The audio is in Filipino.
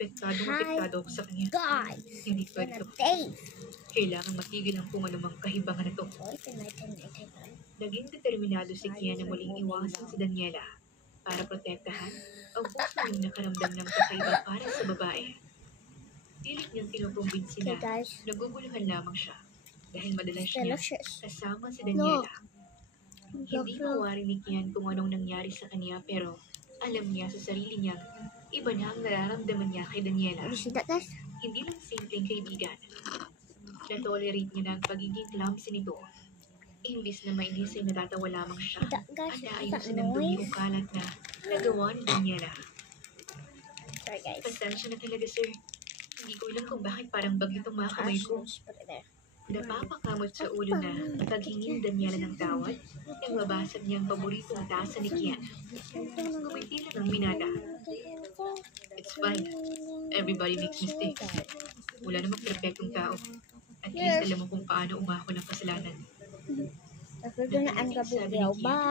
apektado ako sa kanya. guys, Hindi pwede gonna ito. taste. Kailangan matigil ang kung anumang kahibangan na ito. Naging determinado si Kian na muling iwasan si Daniela para protektahan ang puso niyang nakaramdam ng kakaiba para sa babae. Pilit niyang kinukumbinsi Okay na guys, naguguluhan lamang siya dahil madalas niya delicious. kasama si Daniela. Hindi Look. mawari ni Kian kung anong nangyari sa kanya pero alam niya sa sarili niyang iba na ang nararamdaman niya kay Daniela. You see that guys? Hindi lang simpleng kaibigan. Na-tolerate niya na ang pagiging clumsy nito. Imbis na mainis ay natatawa lamang siya That guys, at that naayusin ang dumi o noise. kalat na nagawa ni Daniela. Sorry guys. Pasensya na talaga sir. Hindi ko alam kung bakit parang bagyo itong mga kamay ko. Just put it there. Napapakamot sa ulo na paghingi ni Daniela ng tawad nang mabasag niya ang paboritong tasa ni Kian. Kumiti lang ang binata. It's fine. Everybody makes mistakes. Wala namang perfectong tao. At least alam mo kung paano umako ng kasalanan. If we're gonna end the video, bye.